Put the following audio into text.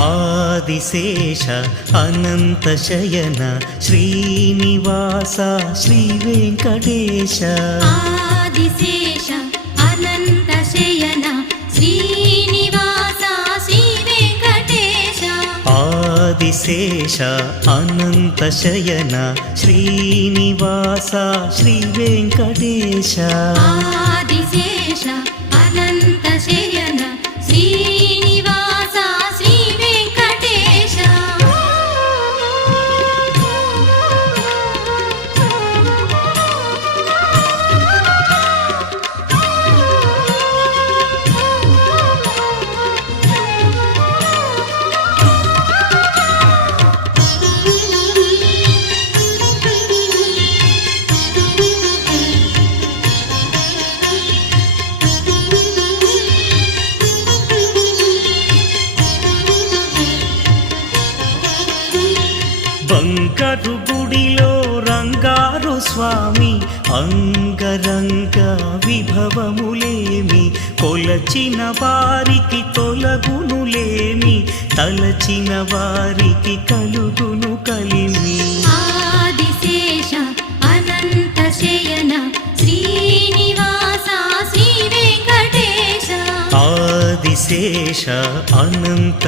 ఆదిశేష అనంత శయన శ్రీనివాస శ్రీ వెంకటేశ ఆదిశేష అనంత శయన శ్రీనివాస శ్రీ వెంకటేశ ఆదిశేష అనంత శయన శ్రీనివాస శ్రీ వెంకటేశ ఆదిశేష అనంత శయన Srinivasa Shri Venkatesha bunker గుడిలో రంగారు స్వామి అంగరంగ విభవములేమి కొలచిన వారికి తొలగునులేమి తలచిన వారికి కలుగును కలిమి ఆదిశేష అనంత శయన శ్రీనివాస శ్రీ వెంకటేశ ఆదిశేష అనంత